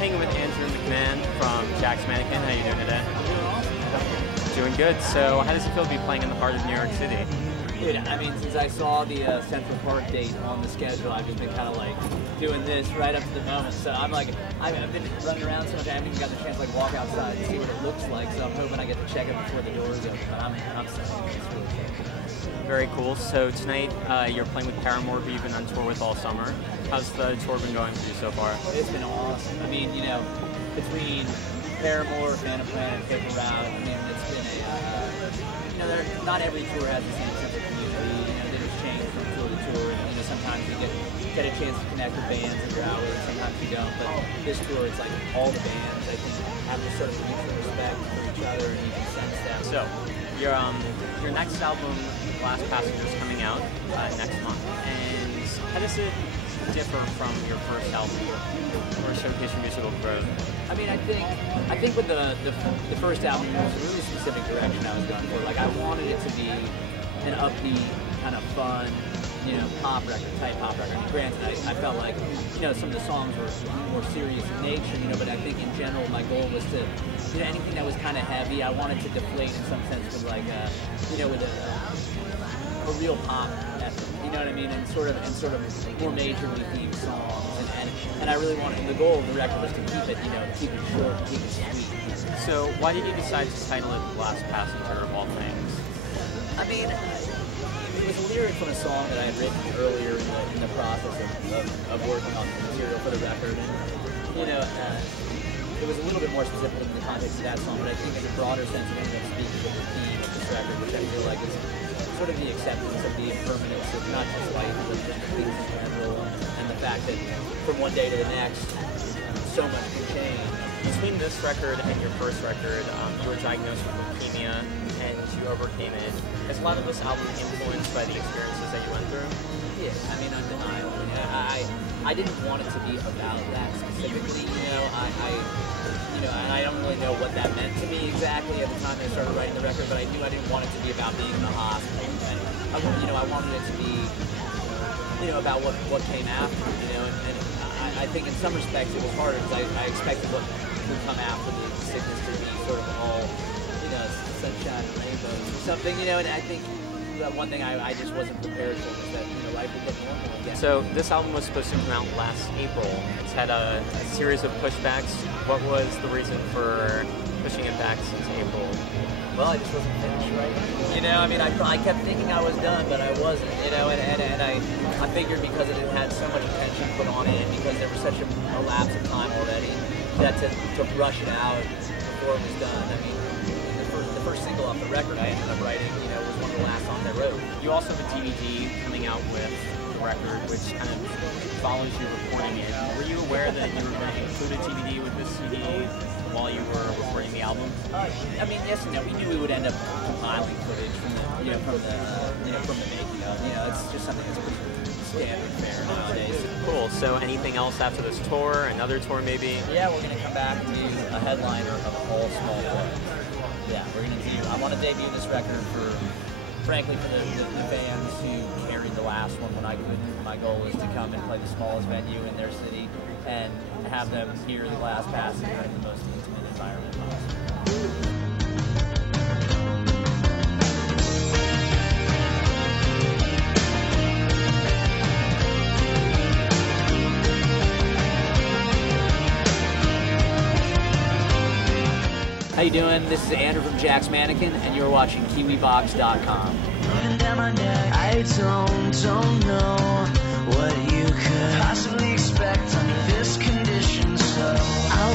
hanging with Andrew McMahon from Jack's Mannequin. How you doing today? Doing good. So how does it feel to be playing in the heart of New York City? Dude, I mean, since I saw the Central Park date on the schedule, I've just been kind of like doing this right up to the moment. So I'm like, I've been running around so much, I haven't even got the chance to like walk outside and see what it looks like. So I'm hoping I get to check it before the doors open. But I'm excited. It's really cool. Very cool. So tonight you're playing with Paramore, who you've been on tour with all summer. How's the tour been going for you so far? It's been awesome. I mean, you know, between Paramore, Phantom Planet, Paper Route, I mean, it's been a, you know, not every tour has the same sense of community. You know, there's change from tour to tour. And, you know, sometimes you get a chance to connect with bands and rally, and sometimes you don't. But this tour, it's like all the bands, I think, have this sort of mutual respect for each other, and you can sense that. So, your next album, Last Passenger, is coming out next month. And how does it differ from your first album, or showcase your musical growth? I mean, I think with the first album, there was a really specific direction I was going for. Like, I wanted it to be an upbeat, kind of fun, you know, pop record, type pop record. I mean, granted, I felt like, you know, some of the songs were more serious in nature, you know, but I think in general my goal was to, you know, anything that was kind of heavy, I wanted to deflate in some sense with like, you know, with a real pop effort, you know what I mean, and sort of more majorly themed songs, and I really wanted, the goal of the record was to keep it, you know, keep it short, keep it sweet. So why did you decide to title it Last Passenger of all things? I mean, it was a lyric from a song that I had written earlier in the process of working on the material for the record, and, you know, it was a little bit more specific in the context of that song, but I think in a broader sense it ended up speaking to the theme of this record, which I feel like is sort of the acceptance of the impermanence of not just life, but just things in general, and the fact that from one day to the next, so much can change. Between this record and your first record, you were diagnosed with leukemia, and you overcame it. Is a lot of this album influenced by the experiences that you went through? Yeah, I mean, undeniably. I didn't want it to be about that specifically, you know. You know, and I don't really know what that meant to me exactly at the time I started writing the record, but I knew I didn't want it to be about being in the hospital. And you know, I wanted it to be, you know, about what came after, you know. And I think in some respects it was harder because I expected what would come after the sickness to be sort of all, you know, sunshine and rainbows or something, you know. And I think that one thing I just wasn't prepared for was that, you know, life would get normal again. So this album was supposed to come out last April. It's had a series of pushbacks. What was the reason for pushing it back since April? Well, I just wasn't finished writing. You know, I mean, I kept thinking I was done, but I wasn't, you know, and I figured because it had had so much attention put on it, because there was such a lapse of time already, that to rush it out before it was done. I mean, the first single off the record I ended up writing, you know, was one of the last songs I wrote. You also have a DVD coming out with the record, which kind of follows you recording it. Were you aware that you were going to include a DVD with this CD while you were recording the album? I mean, yes and no. We knew we would end up compiling footage from the, you know, from the making of. You know, it's just something that's pretty standard fare nowadays. Cool. So anything else after this tour? Another tour maybe? Yeah, we're going to come back and do a headliner of all small clubs. Yeah, we're going to do, I want to debut this record for, frankly, for the fans who carried the last one when I couldn't. My goal is to come and play the smallest venue in their city and have them hear the Last Passenger in the most intimate environment possible. How you doing? This is Andrew from Jack's Mannequin, and you're watching Kiwibox.com. I don't know what you could possibly expect under this condition, so